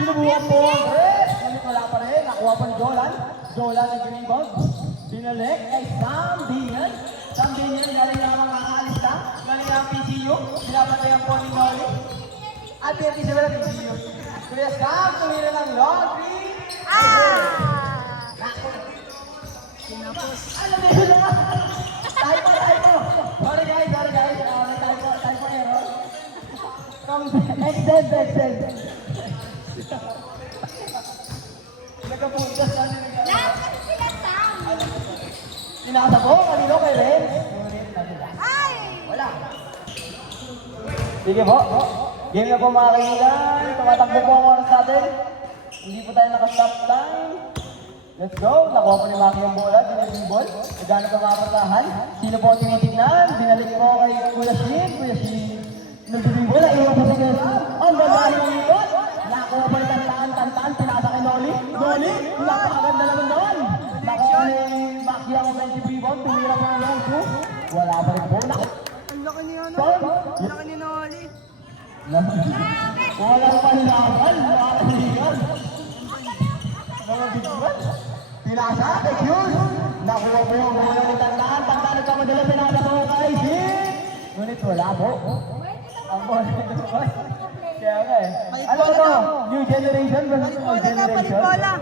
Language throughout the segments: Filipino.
Sinubukan po ang Chris. Ngunit wala pa rin. Nakuha pa ni Jolan. Jolan ang rebound. Binalik kay Sam Dinian. Sam Dinian galing lamang nakaalis na. Galing ang PCU. Pinapatayan po ni Noli. At 37 ang PCU. Kuya Sam, tumira ng long three. Alam mo yun na. Typo. Sorry guys. Typo error. Extend. Nagkapuntas na nila. Lahat kasi sila Sam. Sinasa po, kanino kay Ren? Ay! Wala. Sige po. Game na po mga kaibigan. Tumatakbo po ang oras natin. Hindi po tayo naka-stop time. Let's go. Nakuha po ni Maki ang bola. Binalibol. Nagano pa mga pasahan. Sino po ang tinitignan? Binalik po kay Kuya Shin. Nagbibibola. Iwan po si Kuya Shin. Ang ganda ng ikot. Nakuha po ni Tantan. Pinasa kay Noli. Napakaganda naman doon. Nakuha ni Maki ang offensive rebound. Tumira po ang long two. Wala pa rin po. Ang laki ni ano? Ang laki ni Noli. Wala pa nilaban. Mga kaibigan. Mga bigyan. Pinasa kay Hughes. Nakuha po ang bola ni Tantan. Tantan nagkamadala. Pinasa po kay Shin. Ngunit wala po. Ang bola nito po. Kaya nga eh. Ano ito? New generation versus old generation? Palit-bola.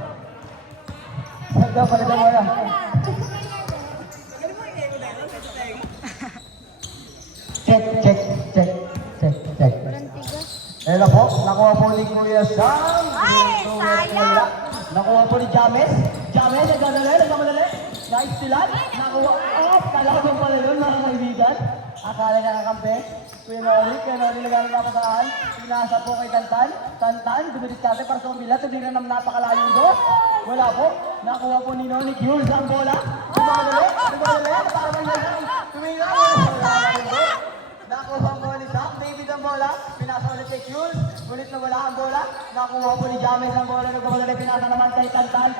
Palit bola. Check. Walang tigas. Ayun na po, nakuha po ni Kuya Sam. Ay, sayang! Nakuha po ni James. Nagkamadali. Nice silat. Nakuha. Kala ko pala yun, mga kaibigan. Akala niya kakampi. Kuya Noli nagano na pasahan. Pinasa po kay Tantan, dumidiskarte para sa umila. Tumira ng napakalayong do. Wala po. Nakuha po ni Noli. Jules ang bola. Tumagali. Para may layang. Tumira. Nakuha po ni Sam. David ang bola. Pinasa ulit kay Jules. Ngunit na wala ang bola. Nakuha po ni James ang bola. Nagkamadali. Pinasa naman kay Tantan.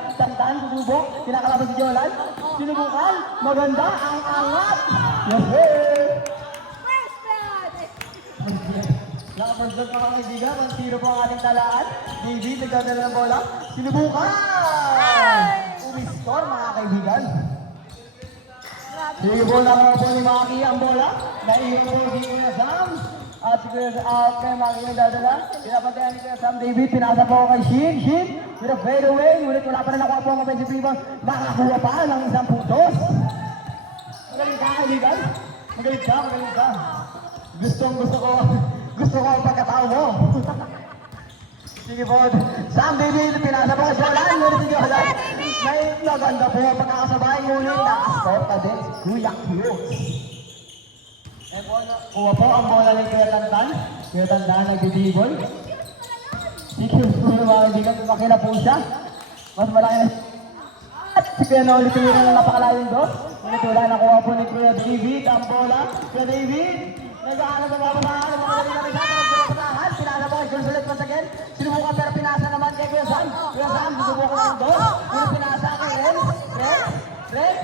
Susubok. Pinakalaban si Jolan. Sinubukan. Maganda. Ang angat. Yes, sir. First blood! Nakapag-block mga kaibigan, 1-0 po ang ating talaan. David, nagdadala ng bola. Sinubukan! Umiscore mga kaibigan. Sige po, nakuha po ni Maki ang bola. Naiwan po si Kuya Sam. At si Kuya kay Maki yung dadala. Pinapantayan ni Kuya Sam. David, pinasa po kay Shin. With a fade away. Ngunit wala pa rin nakuha po ang offensive rebound. Nakakuha pa ng isang putos. Magaling ka kaibigan. Magaling ka. Gusto ko ang pagkatao mo. Sige po. Sam David, pinasa po sa Jolan. Ngunit si Jolan. May maganda po ang pagkakasabay. Ngunit nakastop ka din si Kuya Hughes. Kuha po ang bola ni Kuya Tantan. Kuya Tantan nagdidibol. Si Hughes po yung mga kaibigan. Makila po siya. Mas malaki na. At si Kuya Noli tumira ng napakalayong dos. Ngunit wala nakuha po ni Kuya David ang bola. Kuya David. Nag-aaral ng mga pasahan. Pinasa po kay Jules ulit once again. Sinubukan pero pinasa naman kay Kuya Sam. Kuya Sam, susubukan ng dos. Ngunit pinasa kay Ren.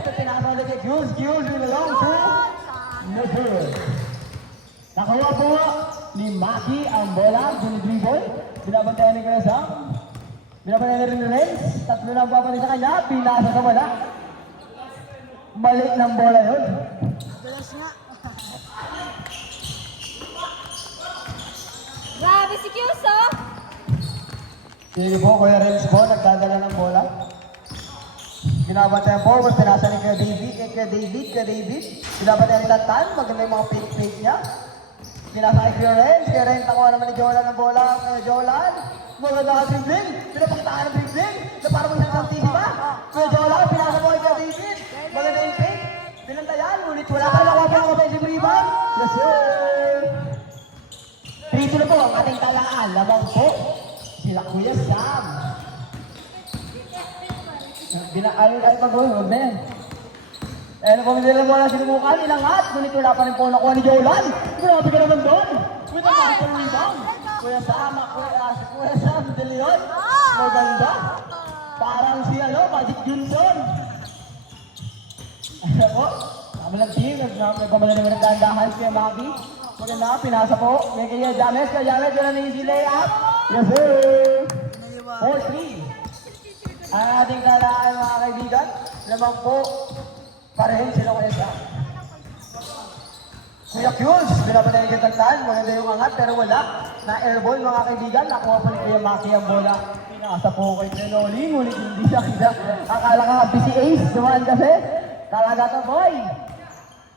Pinasa ulit kay Jules belong to Nubur. Nakuha po ni Maki ang bola. Dinidribble. Binabantayan ni Kuya Sam. Binabantayan rin ni Renz. Tatlo na ang papalit sa kanya. Pinasa sa bola. Mali ng bola yun. Dalas nga. Grabe si Kyuso! Sige po, Kuya Renz po, nagdadala ng bola. Binabantayan po, mas pinasa ni Kuya David. Binabantayan ni Tantan, maganda yung mga fake niya. Pinasa kay Kuya Renz nakuha naman ni Jolan ang bola. Jolan, maganda ka dribbling. Pinapakitaan ng dribbling. Na parang magandang TV pa. Kuya Jolan, pinasa po kay Kuya David. Maganda yung fake. Pinantayan, ngunit wala ka nakuha po ang offensive rebound. Yes, sir. 3-2 na po ang ating talaan. Lamang po sila Kuya Sam. Ay pag-gol, huwag na yan. Eh, napamilala mo lang sinubukan, ilangat. Ngunit wala pa rin po nakuha ni Jolan. Grabe ka naman doon. With a magical rebound. Kuya Sam De Leon. Maganda. Parang si Magic Johnson. Ano po? Kamalang team, nagpamadali mo ng dahan-dahan kay Maki. Maganda, pinasa po. Kaya James, yun ang easy layup. Yes, sir. 4-3. Ang ating talaan mga kaibigan, lamang po, parehin sila Kuya Sam. Kuya Kyuls, binabanay yung tantan, maganda yung angat pero wala. Na airball mga kaibigan, nakuha po ni Kuya Maki ang bola. Pinasa po kay Trenoli, ngunit hindi siya kita. Akala ka happy si Ace, dumaan kasi. Talaga ka boy.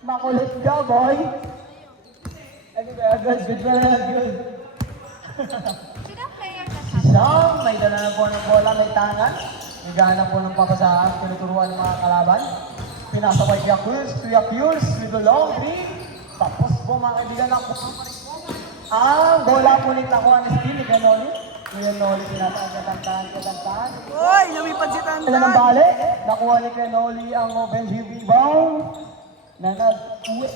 Makulit ka boy. Good na lang, good. Sino ang player na Si Sam, may dala na po ng bola, may tangan. Naghahanap po ng papasahan, pinuturuan ng mga kalaban. Pinasa kay Kuya Kyuls with the long three. Tapos po mga kaibigan, nakuha pa rin po. Ang bola po ulit nakuha ni Steve ni Ganoli. Kuya Noli, katantahan. Uy, lumipad si Sila ng Tantan. bali, nakuha ni Kuya Noli ang offensive rebound na nag-uwi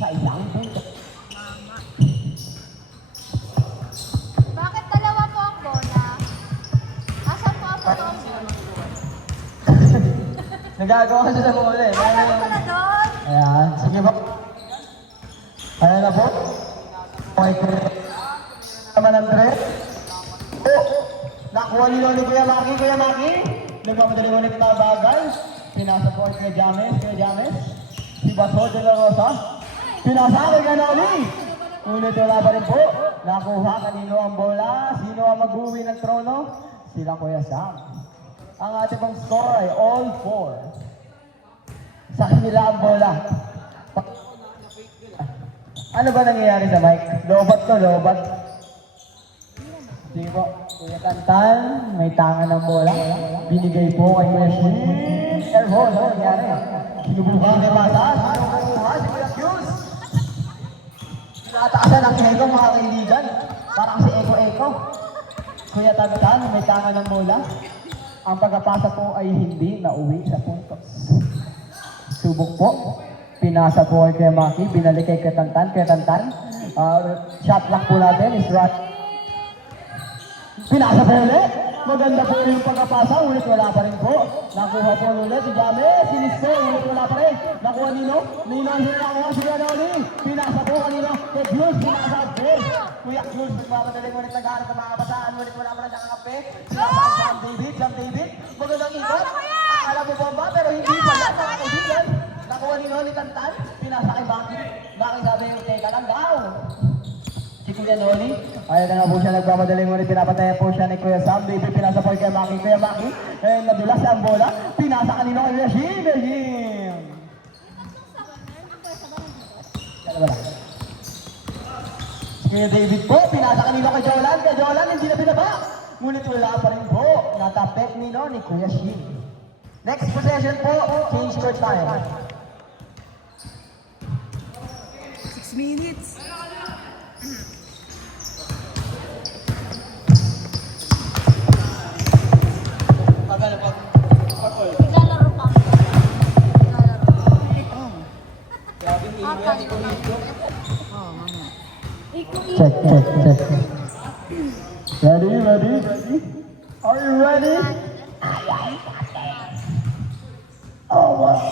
sa isang punto. Bakit dalawa po ang bola? Asan po ang bola? Nagagawa siya sa bola eh. Ay, ano pala doon? Ayan, sige ba? Ayan na po. Okay, naman ang Dre. Nakuha ni Lolo Kuya Maki. Nagmamadali ulit na bagay. Pinasa po kay Kuya James. Si Baso de la Rosa. Pinasa kay Ganoli. Ulit wala pa rin po. Nakuha kanino ang bola. Sino ang mag-uwi ng trono? Sila Kuya Sam. Ang ating pang score ay all 4. Sa kanila ang bola. Ano ba nangyayari sa mic? Lobat. Sige po, Kuya Tantan, may tangan ng bola. Binigay po kay Kuya Shin. Airball, ano nangyari? Sinubukan kay Mataas. Sinubukan si Kuya Kyuls. Tinataasan ang ego mga kaibigan. Parang si Eko. Kuya Tantan, may tangan ng bola. Ang pagkapasa po ay hindi nauwi sa puntos. Subok po. Pinasa po kay Kuya Maki, binalik kay Kuya Tantan. Shot lock po natin is right. Pinasa po ulit. Maganda po yung pagkapasa, ulit wala pa rin po. Nakuha po ulit si James, sinisto, ulit wala pa rin. Nakuha Nino ang sinakuha si Ganoli. Pinasa po kanino, kay Cruz, pinasa po. Kuya Cruz, nagmamadaling ulit naghanap ng mga kabataan, ulit wala pa rin nakakape. Pinasa Sam David. Magandang ikot. Akala mo bomba, pero hindi pala mga kaibigan. Nakuha ni Tantan, pinasa kay Baki. Baki sabi yung teka lang daw. Si Kuya Noli, ayaw na nga po siya nagmamadaling ngunit pinapataya po siya ni Kuya Sam. Baby, pinasa po kay Kuya Maki. Nadulas ang bola, pinasa kanino kay Kuya Jim. Dalawa lang. Kuya David po, pinasa kanino kay Jolan. Kay Jolan, hindi na binaba. Ngunit wala pa rin po. Natapek ni Kuya Jim. Next possession po, change court time. 6 minutes. Naglalaro pa. Check. Ready? Are you ready? Oh, wow.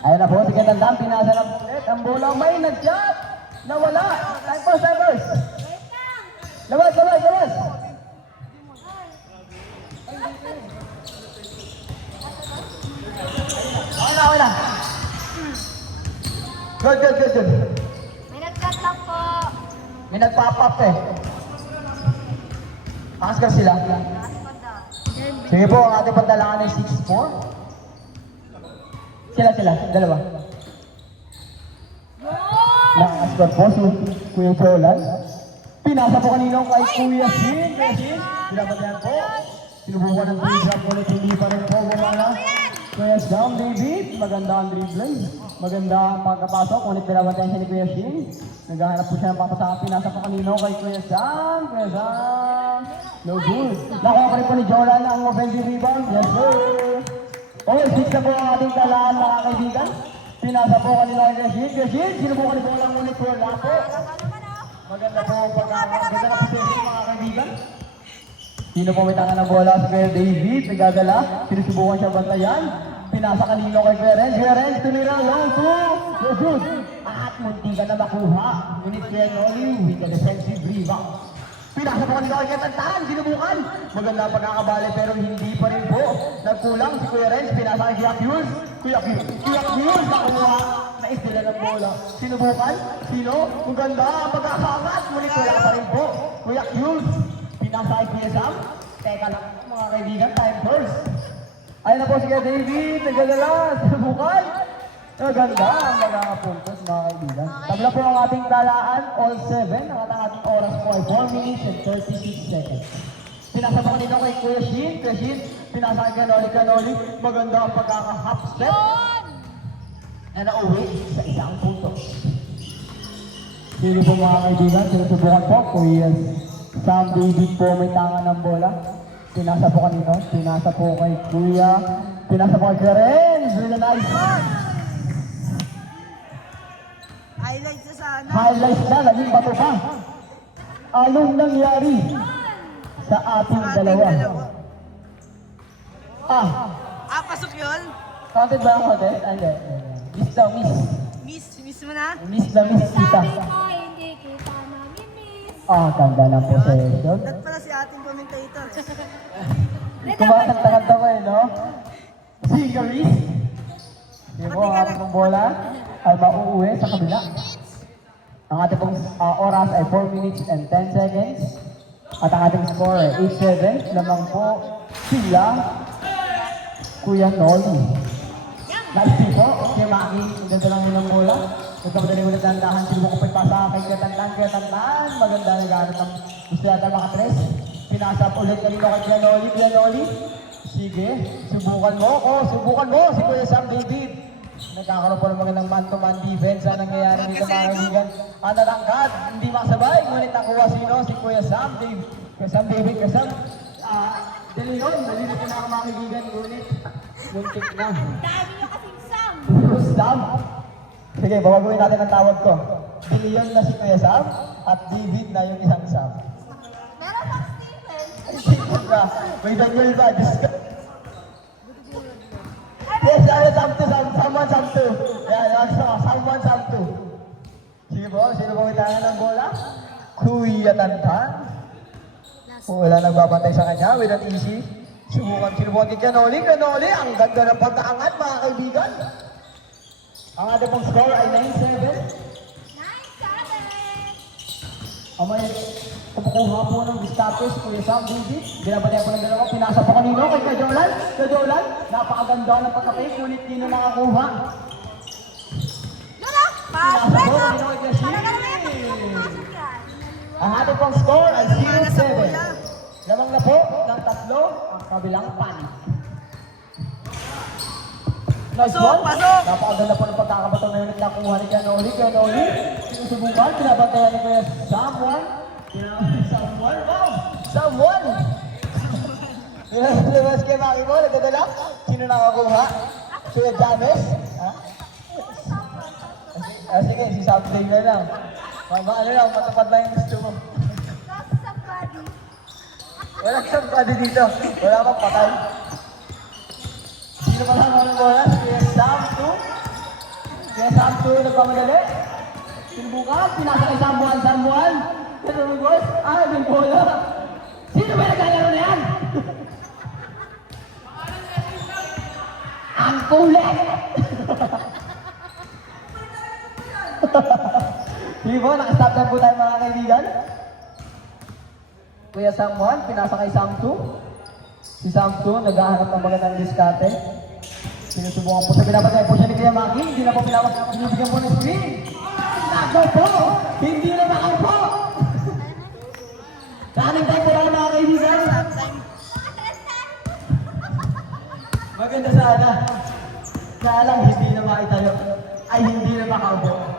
Ayun na po, sige tandaan, pinasa na po ulit. Ang bola may nag-shot. Nawala. Time pass. Labas. Okay na. Good. May nag-cut lang po. May nagpa-pop eh. Akas sila. Taas ko daw. Sige po, ang ating pagdalaan ay 6-4. Sila, dalawa. Nakakascore po si Kuya Jolan. Pinasa po kanino kay Kuya Shin. Pinabatayan po. Sinubukan ng dribble ulit, hindi pa rin po gumana. Kuya Sam David, maganda ang dribbling. Maganda ang pagkapasok, ulit pinabatayan siya ni Kuya Shin. Naghahanap po siya ng papasakan. Pinasa po kanino kay Kuya Sam. No good. Nakuha pa rin po ni Jolan ang offensive rebound. Yes sir. Okay, 6 na po ang ating talaan mga kaibigan. Pinasa po kanino kay Kuya Shin. Sinubukan ni Bolang ulit po. Wala po. Maganda po ang pagkakaganda na position mga kaibigan. Sino po may tangan ng bola? Si Kuya David, nagdadala. Sinusubukan siya bantayan. Pinasa kanino kay Kuya Renz. Kuya Renz, tumira long two. No good. At munti ka na makuha. Ngunit Kuya Noli with a defensive rebound. Pinasa po kanina kay Tantan, sinubukan. Maganda ang pagkakabali pero hindi pa rin po. Nagkulang si Kuya Renz, pinasa kay Kuya Kyus. Kuya Kyus, nakuha. Naistila ng bola. Sinubukan, sino? Maganda ang pagkakaangat, ngunit wala pa rin po. Kuya Kyus, pinasa kay Kuya Sam. Teka lang mga kaibigan, time first. Ayun na po si Kuya David, nagdadala, sinubukan. Maganda ang magkakapuntos mga kaibigan. Tabla po ang ating talaan, all 7. Ang ating oras po ay 4 minutes and 36 seconds. Pinasa pa kanina kay Kuya Shin, pinasa kay Kanoli. Maganda ang pagkaka-half step. Na nauwi sa isang punto. Sino po mga kaibigan, sinusubukan po, Kuya Sam David po may tanga ng bola. Pinasa po kanina, pinasa po kay Kuya Renz, really nice. Highlights na sana. Highlights na, naging bato pa. Anong nangyari sa ating dalawa? Pasok yun. Counted ba ang hotel? Hindi. Miss daw, miss. Miss mo na. Miss na miss kita. Sabi ko, hindi kita namin, miss. Ganda ng possession. Dat pala si ating commentator. Kumakanta-kanta ko no? Singaris. Yung po, ang ating bola ay mauuwi sa kabila. Ang ating pong oras ay 4 minutes and 10 seconds. At ang ating score ay 8-7. Lamang po sila, Kuya Noli. Nice po, Kuya Maki. Ang ganda lang yun ng bola. Nagkamadali ulit ang dahan. Sino mo ko pagpasa kay Kuya Tantan. Maganda na gamit ng gusto yata makatres. Pinasa ulit kanino kay Kuya Noli. Sige, subukan mo si Kuya Sam David. Nagkakaroon po ng magandang man-to-man defense ang nangyayari dito mga kaibigan. Ang natangkad, hindi makasabay, ngunit nakuha sino? Si Kuya Sam David. Kuya Sam, De Leon, dali ko na mga kaibigan, ngunit muntik na. Dami nyo kasing Sam. Sam. Sige, babagawin natin ang tawag ko. De Leon na si Kuya Sam, at David na yung isang Sam. Meron pang Stephen. Ay, Stephen ba? May Daniel ba? Yes, someone Sam 2. Yeah, someone Sam 2. Sige po, sino po itangan ng bola? Kuya Tantan. Wala nagbabantay sa kanya with an easy. Sinubukan kay Kanoli. Ang ganda ng pagkaangat mga kaibigan. Ang ating pong score ay 9-7. 9-7. Amay, kumukuha po ng distapos, Kuya Sam David. Binabantay po ng dalawa. Pinasa po kanino kay Kajolan. Napakaganda ng pagkapay, ngunit di na nakakuha. Lola, Pinasa po pasok. kanino kay Kashi. Talaga naman yung pagpapasok yan. Ang ating pong score ay Nasa 0-7. bola. Lamang na po ng tatlo ang kabilang panig. Nice one. Pasok! Napakaganda po ng pagkakabato na yun at nakuha ni Kanoli. Sinusubukan, pinabantayan ni Kuya Samuel. Samuel! Lumabas kay Maki mo, nagdadala. Sino nakakuha? Kuya James? Sige, si Samuel na lang. Matapad lang yung gusto mo. Somebody. Wala kang pwede dito. Wala kang patay. Sino pa lang ang bola? Kuya Sam 2. Nagpamadali. Sinubukan, pinasa kay Samuel. Pero boys, may bola. Sino ba naglalaro na yan? Ang kulit! Sige po, nakastop time po tayo mga kaibigan. Kuya Samuel, pinasa kay Sam 2. Si Sam 2, naghahanap ng magandang diskarte. Sinusubukan po sa pinapatay po siya ni Kuya Maki. Hindi na po pinibigyan po ng screen. Nako po! Hindi na nakaupo! Kaning tayo po lang mga kaibigan. Maganda sana. Kaya lang hindi na maitayo. Ay hindi na makaupo.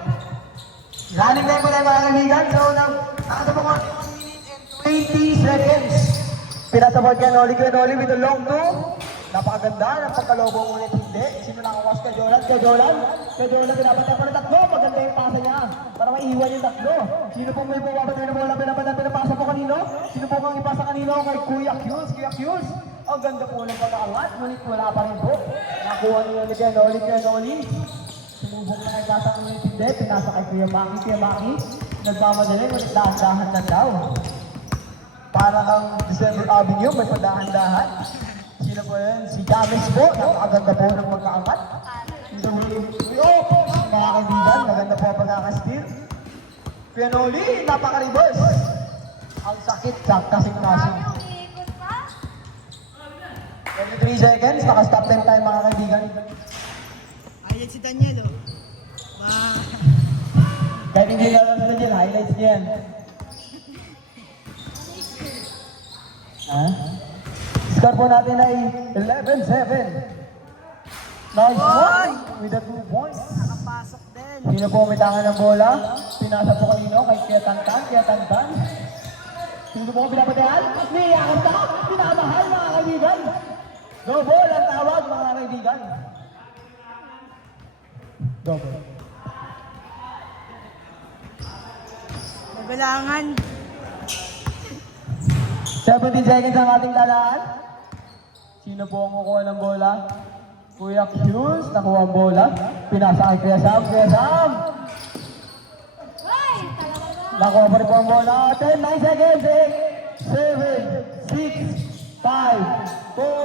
Running time po tayo mga kaibigan. So, nakasabot ko 1 minute and 20 seconds. Pinasabot Kanoli with a long two. Napakaganda ng pagkalobo ulit hindi. Sino nakawas kay Jolan? Pinapatay pa ng tatlo. Maganda yung pasa niya. Para maiiwan yung tatlo. Sino pong may bumabatoy na bola? Pinapasa po kanino? Sino po kang ipasa kanino? Kay Kuya Kyus. Ang ganda po ng pag-aangat. Ngunit wala pa rin po. Nakuha niyo ni Kanoli. Sumubok na kay Kasang ulit hindi. Pinasa kay Kuya Maki. Nagmamadali. Ngunit dahan-dahan na daw. Para kang December Avenue, may padahan-dahan. Sino po yun? Si James po, napakaganda po ng pagkaangat. Dito mo mga kaibigan, maganda po ang pagkakasteer. Pianoli, napaka-reverse. Ang sakit, kasing-kasing. Grabe, umiikot pa. 23 seconds, naka-stop time tayo mga kaibigan. Highlight si Daniel, oh. Wow. Kahit hindi ka lang dyan, highlights niya yan. Ha? Score po natin ay 11-7. Nice one with the 2 points. Nakapasok din. Sino po may tangan ng bola? Pinasa po kanino kay Kuya Tantan. Sino po pinapatayan? Niyakap na! Pinamahal mga kaibigan! No ball ang tawag mga kaibigan. Go ball. Nagalangan. 17 seconds ang ating talaan. Sino po ang kukuha ng bola? Kuya Hughes, nakuha ang bola. Pinasa kay Kuya Sam. Kuya Sam! Hoy, talaga na. Nakuha pa rin po ang bola. 10, 9 seconds. 8, 7, 6, 5, 4,